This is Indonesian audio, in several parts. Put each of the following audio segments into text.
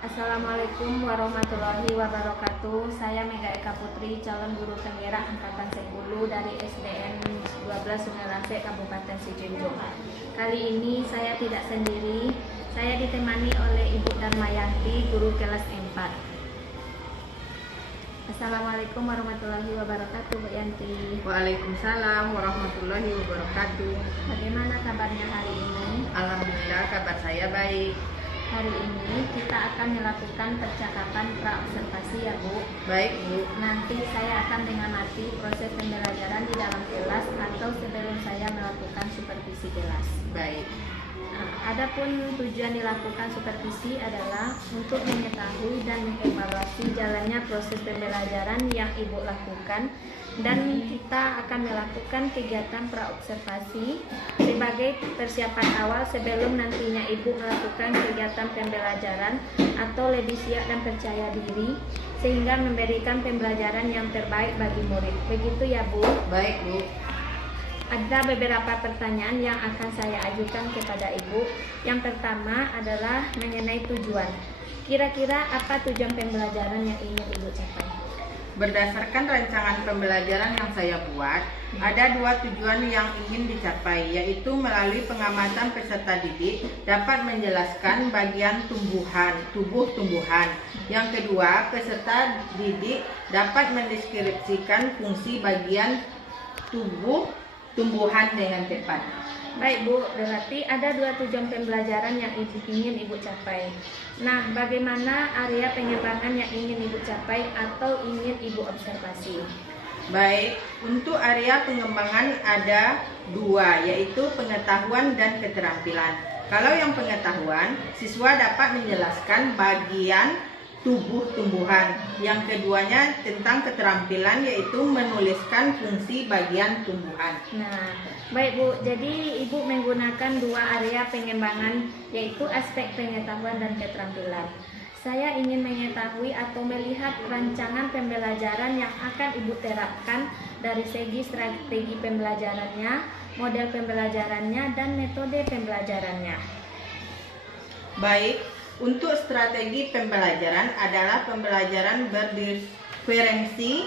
Assalamualaikum warahmatullahi wabarakatuh. Saya Mega Eka Putri, calon guru penggerak angkatan 10 dari SDN 12 Sungai Lasek, Kabupaten Sijunjung. Kali ini saya tidak sendiri, saya ditemani oleh Ibu Darmayanti, guru kelas 4. Assalamualaikum warahmatullahi wabarakatuh, Bu Yanti. Waalaikumsalam warahmatullahi wabarakatuh. Bagaimana kabarnya hari ini? Alhamdulillah kabar saya baik. Hari ini kita akan melakukan percakapan praobservasi ya Bu. Baik Bu. Nanti saya akan mengamati proses pembelajaran di dalam kelas atau sebelum saya melakukan supervisi kelas. Baik. Adapun tujuan dilakukan supervisi adalah untuk mengetahui dan mengevaluasi jalannya proses pembelajaran yang Ibu lakukan, dan kita akan melakukan kegiatan praobservasi sebagai persiapan awal sebelum nantinya Ibu melakukan kegiatan pembelajaran atau lebih siap dan percaya diri sehingga memberikan pembelajaran yang terbaik bagi murid. Begitu ya Bu? Baik Bu. Ada beberapa pertanyaan yang akan saya ajukan kepada Ibu. Yang pertama adalah mengenai tujuan. Kira-kira apa tujuan pembelajaran yang ingin Ibu capai? Berdasarkan rancangan pembelajaran yang saya buat, ada dua tujuan yang ingin dicapai, yaitu melalui pengamatan peserta didik dapat menjelaskan bagian tubuh tumbuhan. Yang kedua, peserta didik dapat mendeskripsikan fungsi bagian tubuh tumbuhan dengan tepat. Baik Bu, berarti ada dua tujuan pembelajaran yang ingin Ibu capai. Nah, bagaimana area pengembangan yang ingin Ibu capai atau ingin Ibu observasi? Baik, untuk area pengembangan ada dua, yaitu pengetahuan dan keterampilan. Kalau yang pengetahuan, siswa dapat menjelaskan bagian tubuh tumbuhan. Yang keduanya tentang keterampilan, yaitu menuliskan fungsi bagian tumbuhan. Nah, baik Bu, jadi Ibu menggunakan dua area pengembangan, yaitu aspek pengetahuan dan keterampilan. Saya ingin mengetahui atau melihat rancangan pembelajaran yang akan Ibu terapkan dari segi strategi pembelajarannya, model pembelajarannya, dan metode pembelajarannya. Baik, untuk strategi pembelajaran adalah pembelajaran berdiferensi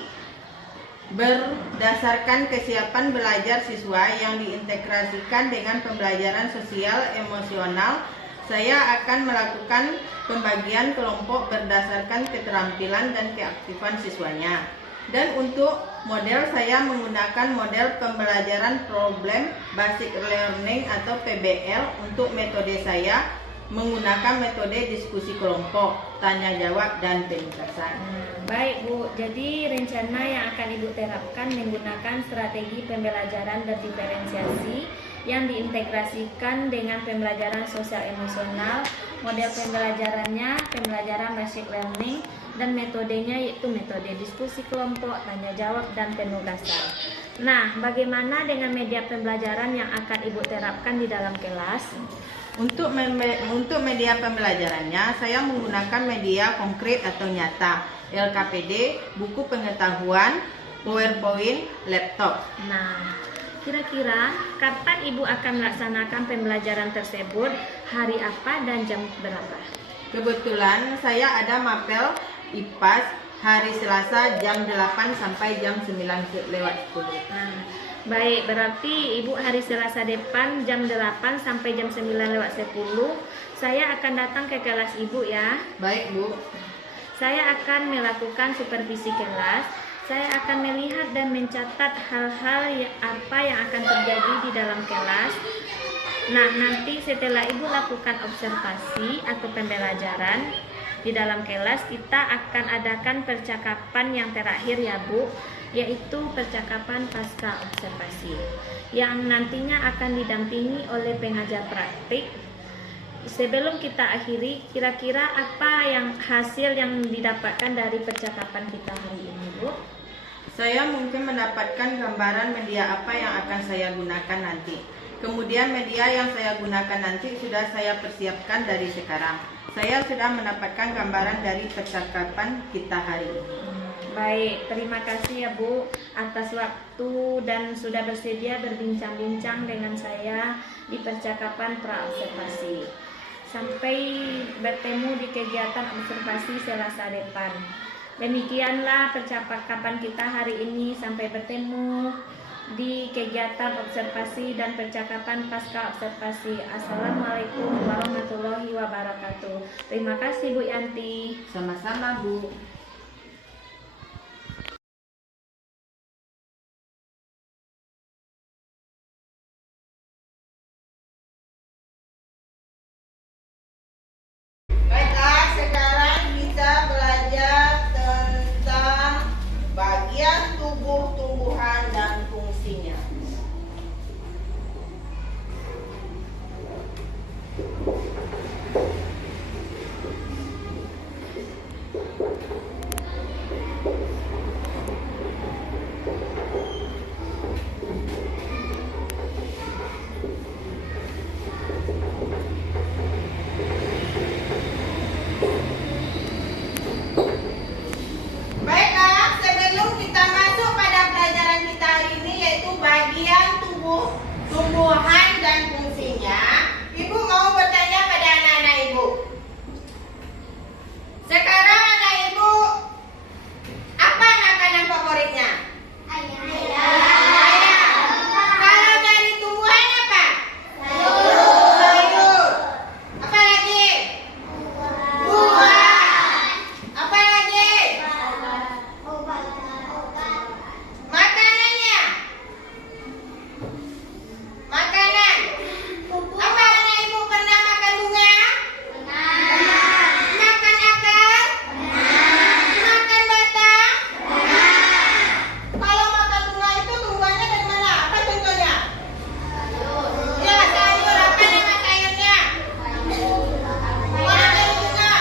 berdasarkan kesiapan belajar siswa yang diintegrasikan dengan pembelajaran sosial emosional. Saya akan melakukan pembagian kelompok berdasarkan keterampilan dan keaktifan siswanya. Dan untuk model, saya menggunakan model pembelajaran problem basic learning atau PBL. Untuk metode saya menggunakan metode diskusi kelompok, tanya jawab, dan penugasan. Baik Bu, jadi rencana yang akan Ibu terapkan menggunakan strategi pembelajaran berdiferensiasi yang diintegrasikan dengan pembelajaran sosial emosional. Model pembelajarannya pembelajaran basic learning, dan metodenya yaitu metode diskusi kelompok, tanya jawab, dan penugasan. Nah, bagaimana dengan media pembelajaran yang akan Ibu terapkan di dalam kelas? Untuk media pembelajarannya, saya menggunakan media konkret atau nyata, LKPD, buku pengetahuan, PowerPoint, laptop. Nah, kira-kira kapan Ibu akan melaksanakan pembelajaran tersebut, hari apa dan jam berapa? Kebetulan saya ada mapel IPAS hari Selasa jam 8 sampai jam 9:10. Nah, baik, berarti Ibu hari Selasa depan jam 8 sampai jam 9:10 saya akan datang ke kelas Ibu ya. Baik Bu. Saya akan melakukan supervisi kelas. Saya akan melihat dan mencatat hal-hal apa yang akan terjadi di dalam kelas. Nah, nanti setelah Ibu lakukan observasi atau pembelajaran di dalam kelas, kita akan adakan percakapan yang terakhir ya Bu, yaitu percakapan pasca observasi yang nantinya akan didampingi oleh pengajar praktik. Sebelum kita akhiri, kira-kira apa yang hasil yang didapatkan dari percakapan kita hari ini Bu? Saya mungkin mendapatkan gambaran media apa yang akan saya gunakan nanti. Kemudian media yang saya gunakan nanti sudah saya persiapkan dari sekarang. Saya sudah mendapatkan gambaran dari percakapan kita hari ini. Baik, terima kasih ya Bu atas waktu dan sudah bersedia berbincang-bincang dengan saya di percakapan praobservasi. Sampai bertemu di kegiatan observasi Selasa depan. Demikianlah percakapan kita hari ini. Sampai bertemu di kegiatan observasi dan percakapan pasca observasi. Assalamualaikum warahmatullahi wabarakatuh. Terima kasih Bu Yanti. Sama-sama Bu. Baiklah, sekarang kita belajar tentang bagian tubuh tumbuhan dan fungsinya. Baiklah, sebelum kita masuk pada pelajaran kita hari ini, yaitu bagian tubuh tumbuhan dan fungsinya, Ibu mau bertanya pada anak-anak Ibu. Sekarang anak Ibu, apa makanan favoritnya? Ayam. Kalau dari tumbuhan apa? Sayur. Apa lagi? Buah. Apa lagi? Makanannya. Makanan. Apa anak Ibu pernah makan bunga? Makan akar? Makan batang? Kalau makan bunga itu tumbuhannya dari mana? Apa contohnya? Ya, sayur. Apa nama sayurnya? Kalau dari bunga.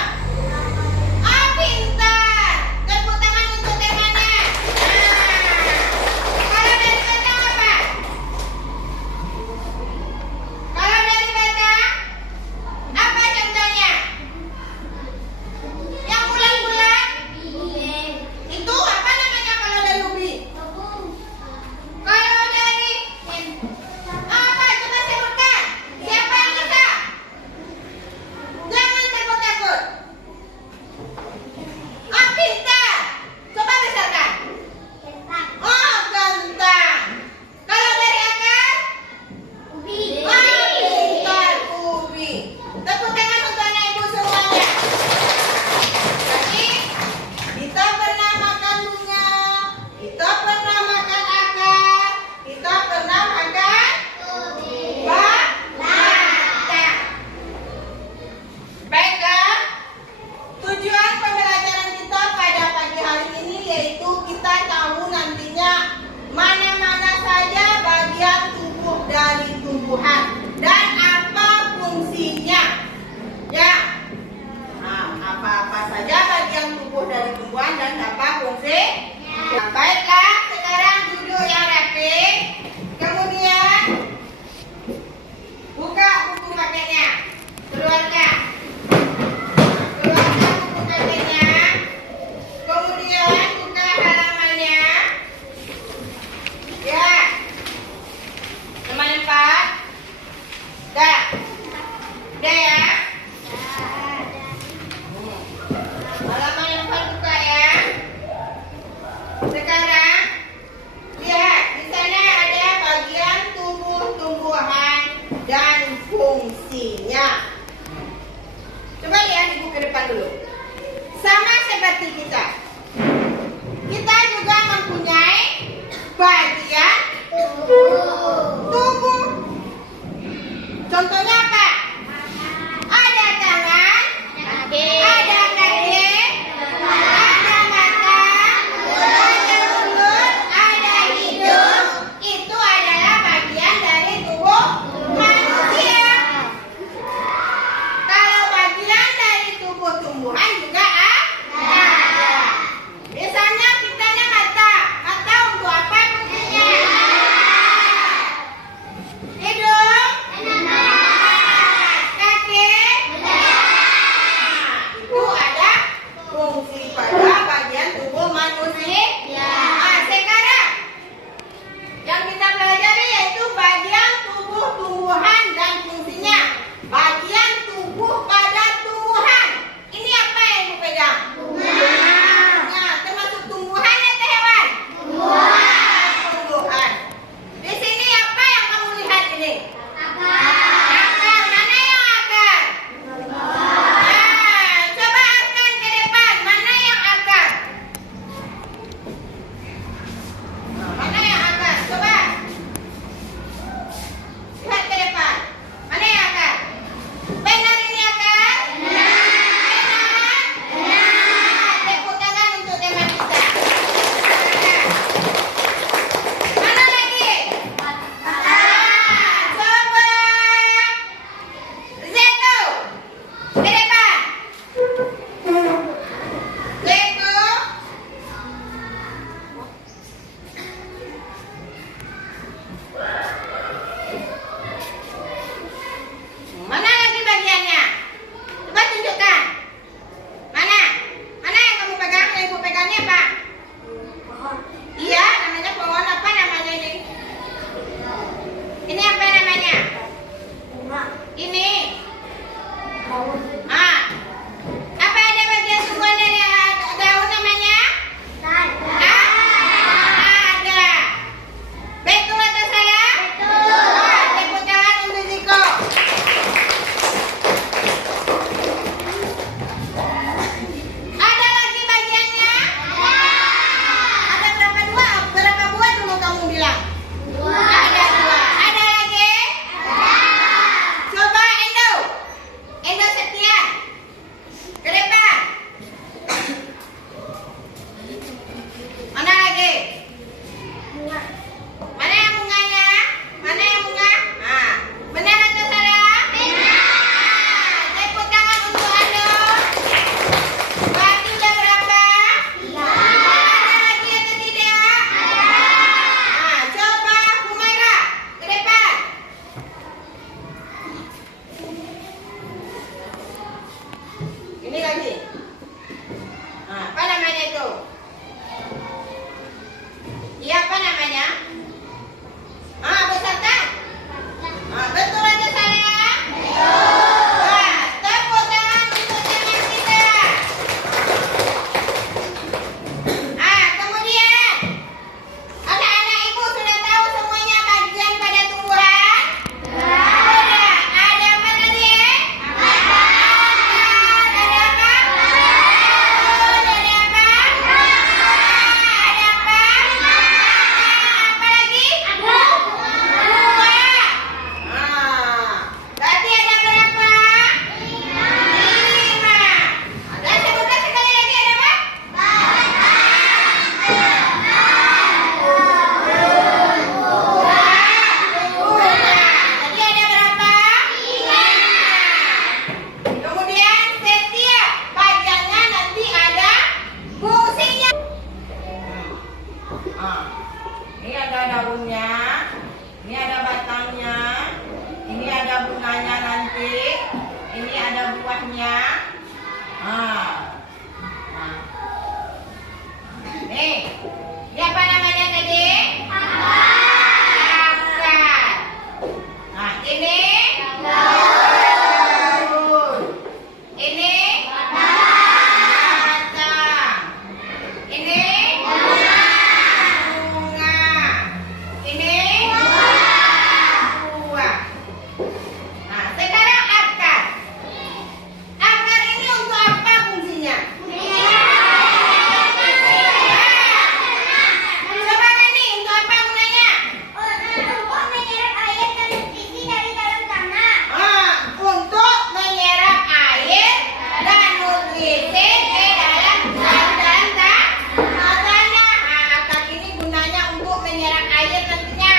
Ah, pintar. Tepuk tangan untuk temannya. Kalau dari batang apa? Kalau dari batang, apa contohnya? Yang bulat-bulat? Itu apa namanya kalau dari ubi? Kalau dari apa? Coba sebutkan. Siapa yang bisa? Jangan takut-takut. Ah, pintar. Coba besarkan. Oh, kentang. Kalau dari akar? Ah, pintar, ubi. Tepuk tangan untuk anak Ibu semuanya. Jadi, kita pernah makan bunga, kita pernah makan akar, kita pernah makan batang. Baiklah, tujuan pembelajaran kita pada pagi hari ini yaitu kita tahu nantinya mana-mana saja bagian tubuh dari tumbuhan dan apa fungsinya. Ya, nah, apa-apa saja bagian tubuh dari tumbuhan dan apa fungsi. Nah, baiklah, sekarang duduk yang rapi. Kemudian buka buku paketnya. Keluarkan. Keluarkan buku paketnya. Kemudian buka halamannya. Ya. Nomor 4. Dah. Dah ya. Halaman yang 4 buka ya. Sekarang lihat di sana ada bagian tubuh tumbuhan dan fungsinya. Coba lihat ibu ke depan dulu. Sama seperti kita. Kita juga mempunyai bagian tubuh. Contohnya apa? Ada tangan, ada kaki, ada mata, ada mulut, ada hidung. Itu adalah bagian dari tubuh manusia. Kalau bagian dari tubuh tumbuhan juga ada. Misalnya kita ada mata. Mata untuk apa fungsinya? Hidung. Kaki. Itu ada fungsi pada bagian tubuh manusia. Nah, sekarang yang kita pelajari yaitu bagian tubuh tumbuhan dan fungsinya. Bagian tubuh Ah, ini ada daunnya, ini ada batangnya, ini ada bunganya nanti, ini ada buahnya. Ah. Nah. Nih, ini apa namanya tadi? Akar. Nah, ini daun. Ini batang. Ini bunga. Ini buah. Nah, sekarang akar. Akar ini untuk apa fungsinya? Coba ini untuk apa gunanya? Untuk menyerap air dan nutrisi dari dalam tanah. Untuk menyerap air dan nutrisi ke dalam tanah. Akar ini gunanya untuk menyerap air nantinya.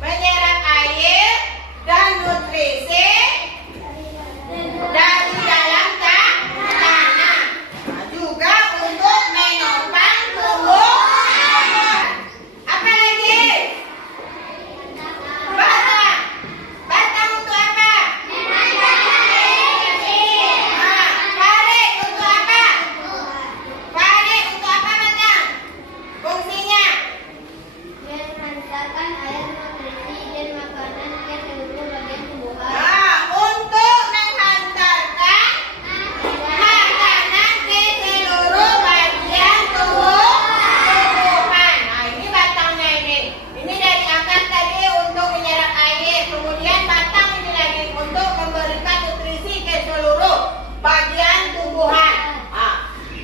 Menyerap air dan nutrisi dari dalam tanah. Nah, juga untuk menopang tumbuhan. Apa lagi? Batang. Batang untuk apa? Parit untuk apa? Parit untuk apa batang? Fungsinya? Yang mengantarkan air, nutrisi, dan makanan ke seluruh bagian tumbuhan. Untuk menghantarkan makanan ke seluruh bagian tumbuhan. Nah, ini batangnya ini. Ini dari akar tadi untuk menyerap air. Kemudian batang ini lagi untuk memberikan nutrisi ke seluruh bagian tumbuhan.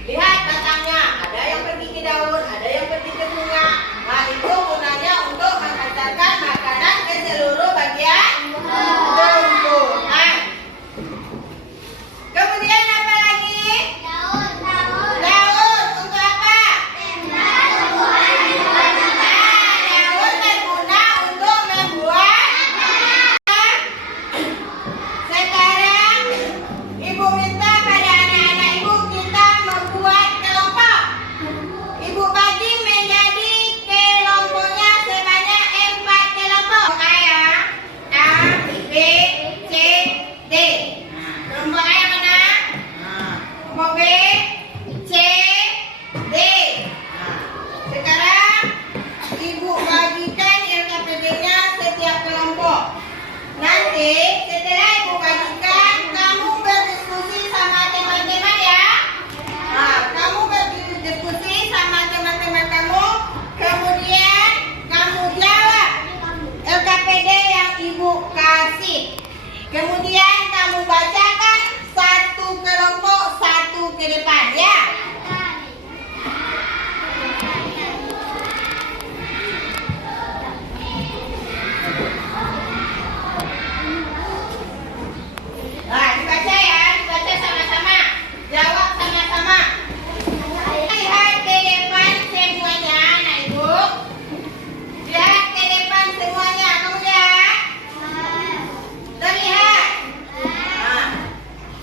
Lihat batangnya. Ada yang pergi ke daun, ada yang pergi ke bunga. Nah, itu gunanya untuk menghantarkan makanan ke seluruh bagian tumbuhan. Kemudian apa lagi? Daun. Daun untuk apa? Daun berguna untuk membuat. Sekarang ibu minta pada anak-anak ibu kita membuat kelompok. Ibu bagi menjadi kelompoknya sebanyak 4 kelompok. Kayak A, B, C, D. Kelompok A yang mana? Kelompok B, C, D. Sekarang ibu bagikan LKPD-nya setiap kelompok. Nanti setelah ibu bagikan, kamu berdiskusi sama teman-teman ya. Kamu berdiskusi sama teman-teman kamu, kemudian kamu jawab LKPD yang ibu kasih. Kemudian kamu bacakan satu kelompok satu ke depan ya. Nah, dibaca ya, dibaca sama-sama. Jawab sama-sama. Lihat ke depan semuanya, anak ibu. Lihat ke depan semuanya, kamu lihat. Terlihat.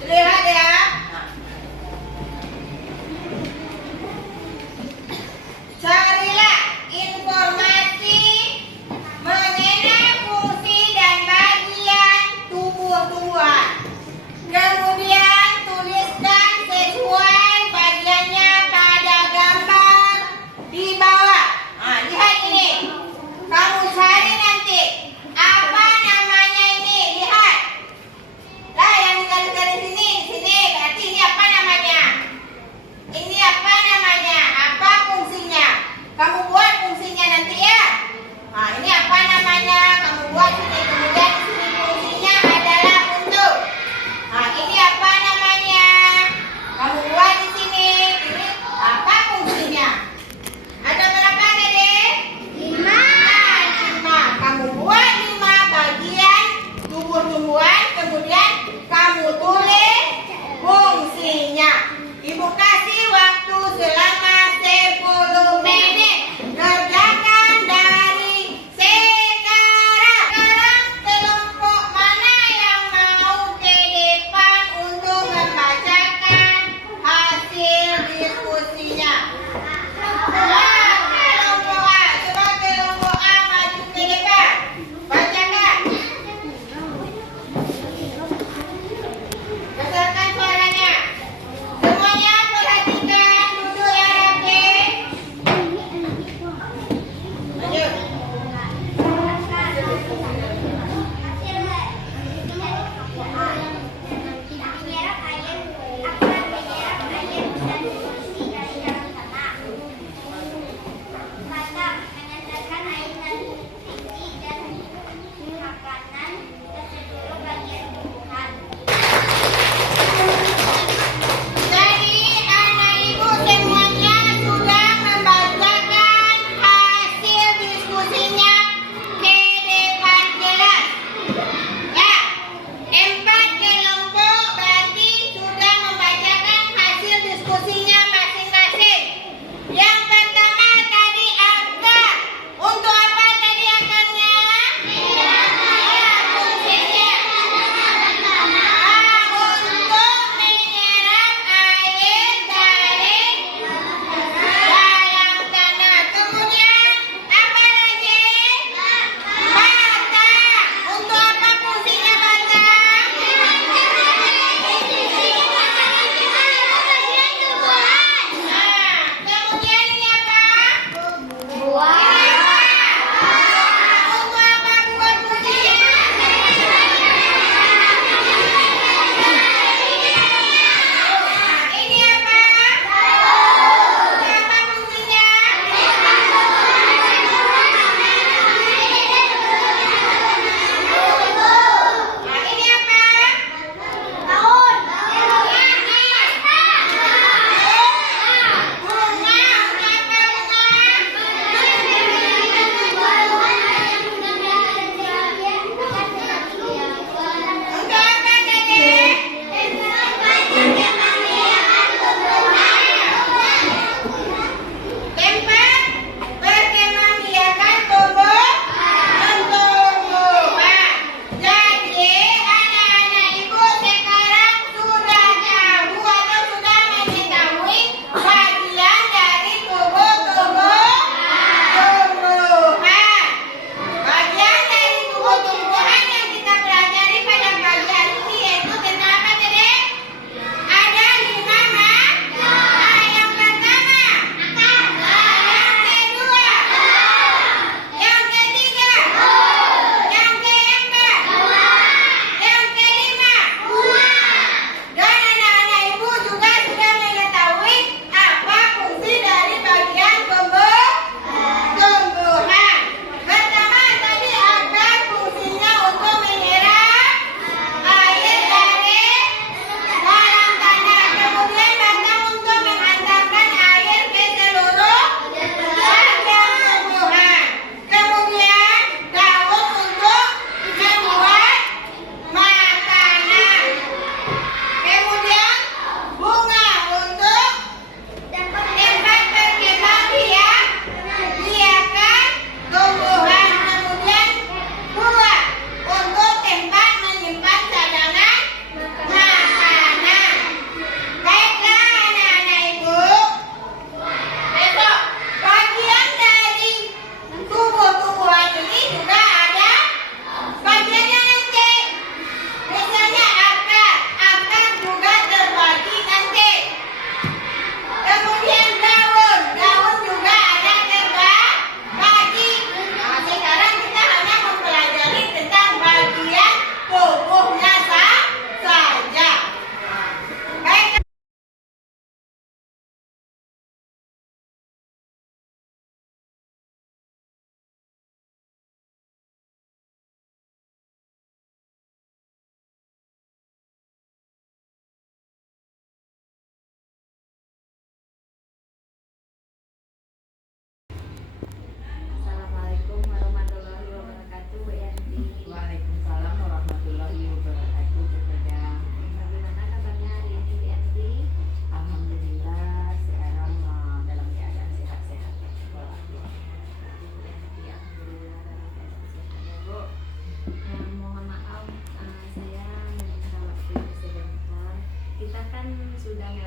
Terlihat ya. Carilah informasi mengenai fungsi dan bagian tubuh-tumbuhan. Kemudian tuliskan sesuai bagiannya pada gambar di bawah. Lihat ini. Kamu cari nanti. Apa namanya ini? Lihat. Lah yang garis-garis ini, sini. Berarti ini apa namanya? Ini apa namanya? Apa fungsinya? Kamu buat fungsinya nanti ya. Ini apa namanya? Kamu buat sini. Kemudian di sini fungsinya adalah untuk. Ini apa namanya? Kamu buat di sini. Ini apa fungsinya? Ada berapa Dede? 5. Kamu buat 5 bagian tubuh-tumbuhan. Kemudian kamu tulis fungsinya. Ibu kasih waktu selama 10 menit. Kerjakan dari sekarang. Sekarang kelompok mana yang mau ke depan untuk membacakan hasil diskusi?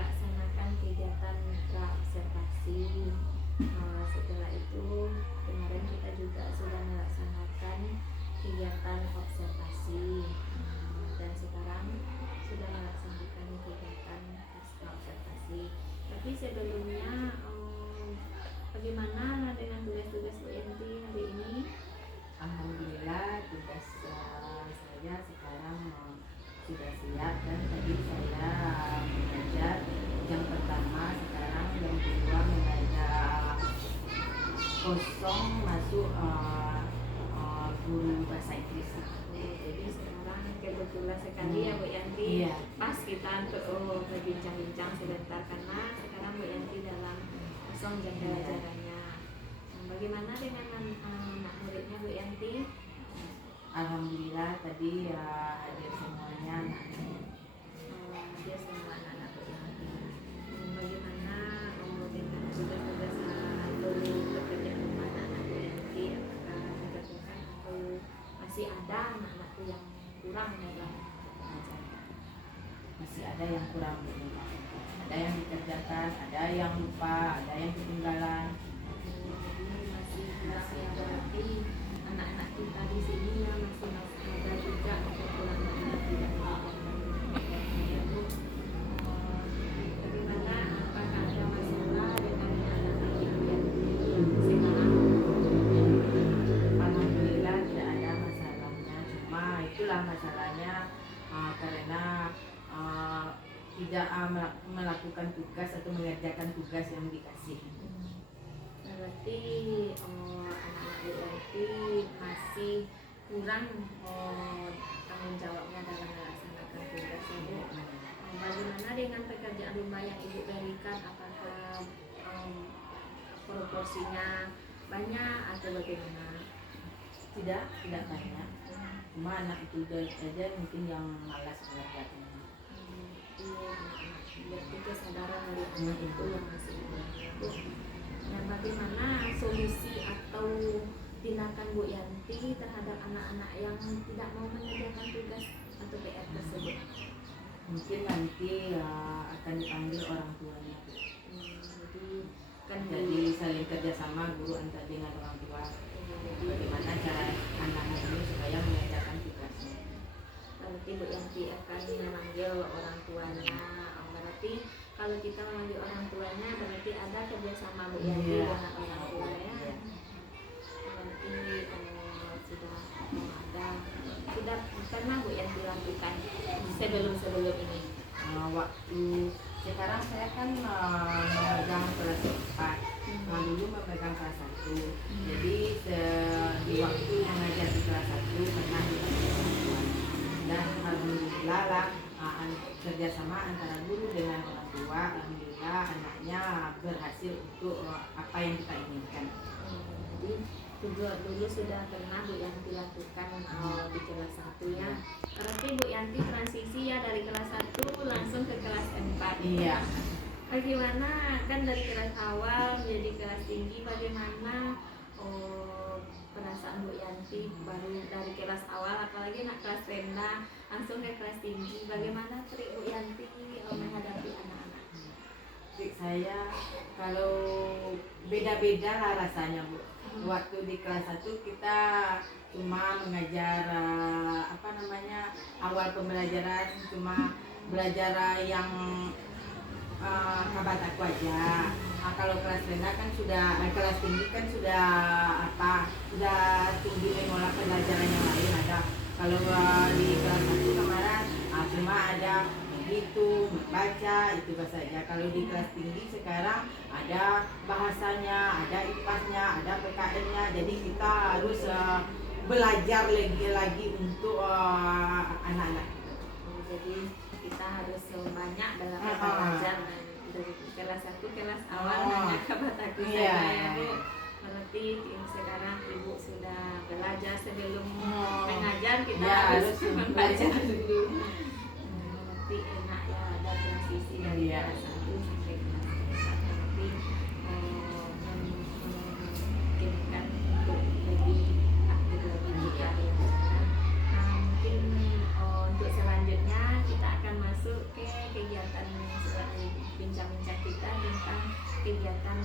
melaksanakan kegiatan pra-observasi. Setelah itu kemarin kita juga sudah melaksanakan kegiatan observasi. Dan sekarang sudah melaksanakan kegiatan pasca observasi. Tapi sebelumnya bagaimana dengan tugas-tugas Bu Yanti hari ini? Alhamdulillah tugas saya sekarang sudah siap, dan tadi saya mengajar yang pertama, sekarang yang kedua mengajar kosong masuk guru bahasa Inggris. Jadi sekarang kebetulan sekali ya Bu Yanti, Iya. pas kita untuk berbincang-bincang sebentar karena sekarang Bu Yanti dalam kosong jam pelajarannya. Bagaimana dengan anak muridnya Bu Yanti? Alhamdulillah tadi hadir semuanya anak-anak. Dia semua anak-anak Bu Yanti. Bagaimana dengan tugas-tugas atau pekerjaan rumah anak-anak Bu Yanti? Apakah dilakukan atau masih ada anak-anak yang kurang dalam pelajaran? Masih ada yang kurang, ada yang dikerjakan, ada yang lupa, ada yang ketinggalan. Jadi masih kurang ya, berarti anak-anak kita di sini ya masih ada juga kekurangan yang tidak dilakukan. Bagaimana, apakah ada masalah dengan anak-anak yang sekarang? Alhamdulillah tidak ada masalahnya, cuma itulah masalahnya karena tidak melakukan tugas atau mengerjakan tugas yang dikasih. Berarti anak-anak Bu Yanti masih kurang tanggung jawabnya dalam melaksanakan tugas Ibu. Bagaimana dengan pekerjaan rumah yang Ibu berikan? Apakah proporsinya banyak atau bagaimana? Tidak banyak, cuma anak itu saja mungkin yang malas mengerjakannya. Berarti kesadaran dari anak itu yang masih kurang. Nah, bagaimana solusi atau tindakan Bu Yanti terhadap anak-anak yang tidak mau mengerjakan tugas atau PR tersebut? Mungkin nanti akan dipanggil orang tuanya. Jadi saling kerjasama guru antar dengan orang tua. Bagaimana cara anak-anak ini supaya mengerjakan tugasnya. Berarti Bu Yanti akan memanggil orang tuanya. Berarti kalau kita memanggil orang tuanya berarti ada kerjasama Bu Yanti dengan orang tua ya. Berarti sudah pernah Bu Yanti lakukan sebelum ini. Waktu sekarang saya kan memegang kelas 4, dulu memegang kelas 1. Jadi di waktu mengajar di kelas 1 pernah dipanggil orang tua. Dan alhamdulillah lah kerjasama antara guru dengan orang tua, alhamdulillah anaknya berhasil untuk apa yang kita inginkan. Jadi dulu sudah pernah Bu Yanti lakukan di kelas 1 ya. Berarti Bu Yanti transisi ya dari kelas 1 langsung ke kelas 4. Iya. Bagaimana kan dari kelas awal menjadi kelas tinggi, bagaimana perasaan Bu Yanti baru dari kelas awal apalagi nak kelas rendah langsung ke kelas tinggi, bagaimana trik Bu Yanti menghadapi anak-anak? Trik saya kalau beda-beda lah rasanya Bu. Waktu di kelas 1 kita cuma mengajar awal pembelajaran cuma belajar yang kabat aku aja. Kalau kelas rendah kan kelas tinggi kan sudah tinggi menolak pelajaran yang lain ada. Kalau di kelas 1 kemarin cuma ada begitu membaca itu saja. Kalau di kelas tinggi sekarang ada bahasanya, ada IPA-nya, ada PKN-nya. Jadi kita harus belajar lagi untuk anak-anak. Jadi kita harus banyak dalam belajar dari kelas 1 kelas awal hanya kabat aku saja ya Bu. Berarti sekarang Ibu sudah belajar sebelum mengajar kita harus membaca dulu. Berarti enak ya ada transisi dari kelas 1 sampai kelas 4. Berarti memungkinkan untuk lebih aktif lagi juga ya. Mungkin untuk selanjutnya kita akan masuk ke kegiatan selanjutnya melaksanakan kegiatan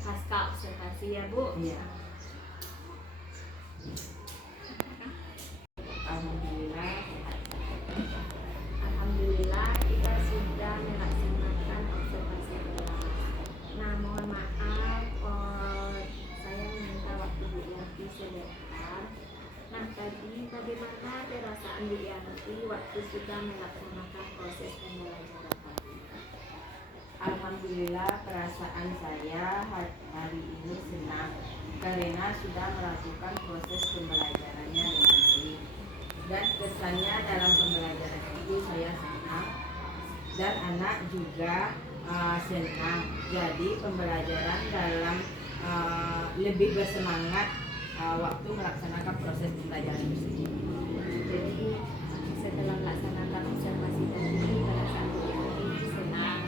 pasca observasi ya Bu. Iya. Alhamdulillah. Alhamdulillah kita sudah melaksanakan observasi kelas. Nah, mohon maaf saya meminta waktu Bu Yanti sebentar. Nah, tadi bagaimana perasaan Bu Yanti waktu sudah melaksanakan proses pembelajaran tadi? Alhamdulillah, perasaan saya hari ini senang karena sudah melakukan proses pembelajarannya dengan baik, dan kesannya dalam pembelajaran itu saya senang dan anak juga senang. Jadi pembelajaran dalam lebih bersemangat waktu melaksanakan proses pembelajaran tersebut. Jadi setelah melaksanakan observasi tadi perasaan Bu Yanti senang,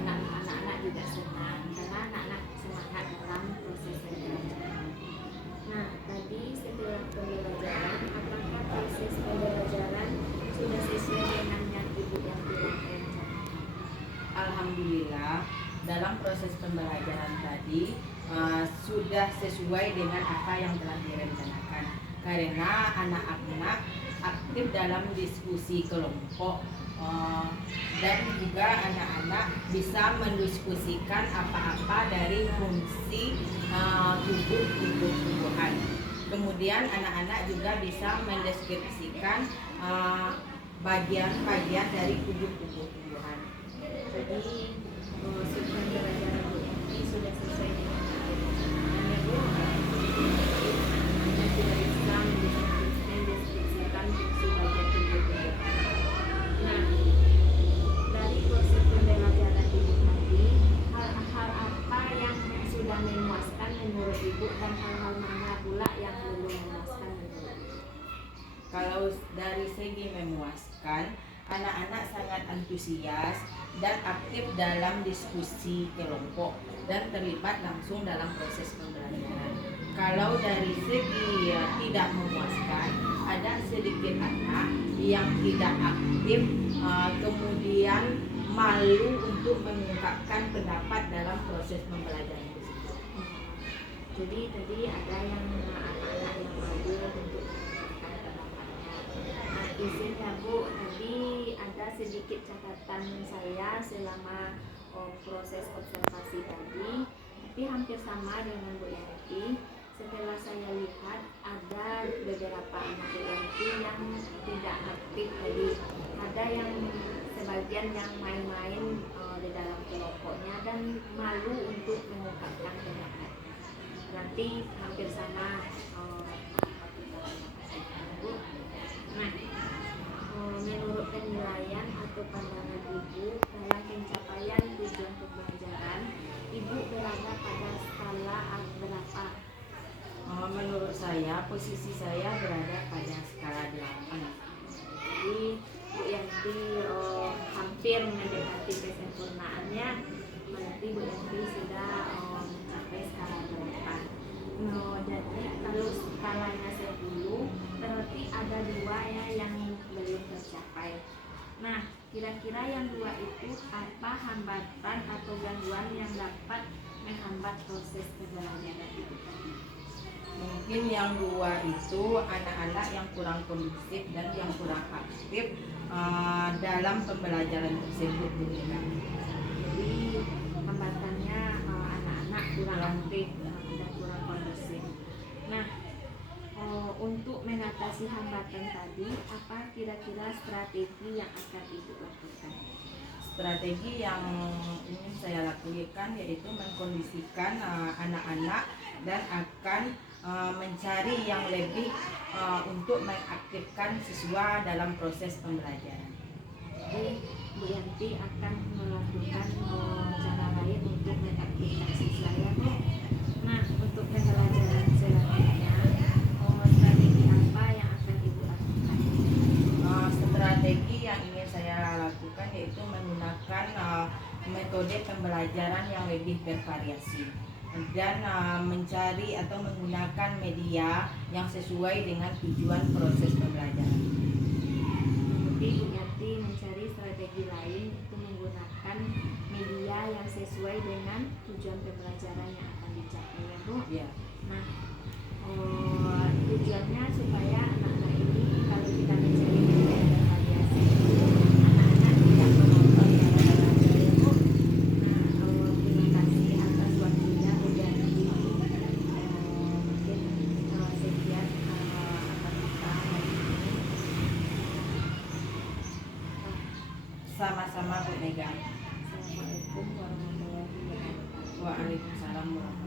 anak-anak juga senang karena anak-anak semangat dalam proses pembelajaran. Nah, tadi setelah pembelajaran, apakah proses pembelajaran sudah sesuai dengan yang Ibu Yanti rencanakan? Alhamdulillah, dalam proses pembelajaran tadi sudah sesuai dengan apa yang telah direncanakan, karena anak-anak aktif dalam diskusi kelompok dan juga anak-anak bisa mendiskusikan apa-apa dari fungsi tumbuh-tumbuhan. Kemudian anak-anak juga bisa mendeskripsikan bagian-bagian dari tumbuh-tumbuhan. Jadi proses pembelajaran Bu Yanti sudah sesuai dengan yang direncanakan ya Bu. Anak-anak sudah bisa mendeskripsikan fungsi bagian tubuh-tumbuhan. Nah, dari proses pembelajaran Ibu tadi, hal-hal apa yang sudah memuaskan menurut Ibu dan hal-hal mana pula yang belum memuaskan menurut Ibu? Kalau dari segi memuaskan, anak-anak sangat antusias dan aktif dalam diskusi kelompok dan terlibat langsung dalam proses pembelajaran. Kalau dari segi tidak memuaskan, ada sedikit anak yang tidak aktif, kemudian malu untuk mengungkapkan pendapat dalam proses pembelajaran tersebut. Jadi tadi ada yang anak-anak yang malu untuk mengungkapkan pendapatnya. Nah, izin ya Bu, tadi ada sedikit catatan saya selama proses observasi tadi, tapi hampir sama dengan Bu Yanti. Setelah saya lihat ada beberapa anak Bu Yanti yang tidak aktif tadi. Ada yang sebagian yang main-main di dalam kelompoknya dan malu untuk mengungkapkan pendapat. Berarti hampir sama Bu. Nah, menurut penilaian atau pandangan Ibu dalam pencapaian tujuan pembelajaran, Ibu berada pada skala berapa? Menurut saya, posisi saya berada pada skala 8. Jadi Bu Yanti hampir mendekati kesempurnaannya, berarti Bu Yanti sudah mencapai skala 8. Jadi kalau skalanya 10, berarti ada 2 ya yang belum tercapai. Nah, kira-kira yang 2 itu apa hambatan atau gangguan yang dapat menghambat proses pembelajaran itu tadi? Mungkin yang 2 itu anak-anak yang kurang kondusif dan yang kurang aktif dalam pembelajaran tersebut. Jadi hambatannya anak-anak kurang aktif dan kurang kondusif. Nah, untuk mengatasi hambatan tadi, apa kira-kira strategi yang akan Ibu lakukan? Strategi yang ingin saya lakukan yaitu mengkondisikan anak-anak dan akan mencari yang lebih untuk mengaktifkan siswa dalam proses pembelajaran. Jadi Bu Yanti akan melakukan cara lain untuk mengaktifkan siswa ya Bu. Nah, untuk pembelajaran selanjutnya, strategi apa yang akan Ibu lakukan? Strategi yang ingin saya lakukan yaitu menggunakan metode pembelajaran yang lebih bervariasi dan mencari atau menggunakan media yang sesuai dengan tujuan proses pembelajaran. Jadi Bu Yanti mencari strategi lain untuk menggunakan media yang sesuai dengan tujuan pembelajaran yang akan dicapai ya Bu. Ya. Nah, tujuannya supaya anak-anak ini kalau kita mencari nilai dan variasi itu anak-anak tidak menonton cara belajar ya Bu. Nah, terima kasih atas waktunya Bu Jani. Mungkin sekian akan kita hari ini. Sama-sama Bu Mega. Assalamualaikum warahmatullahi wabarakatuh. Waalaikumsalam warahmatullahi wabarakatuh.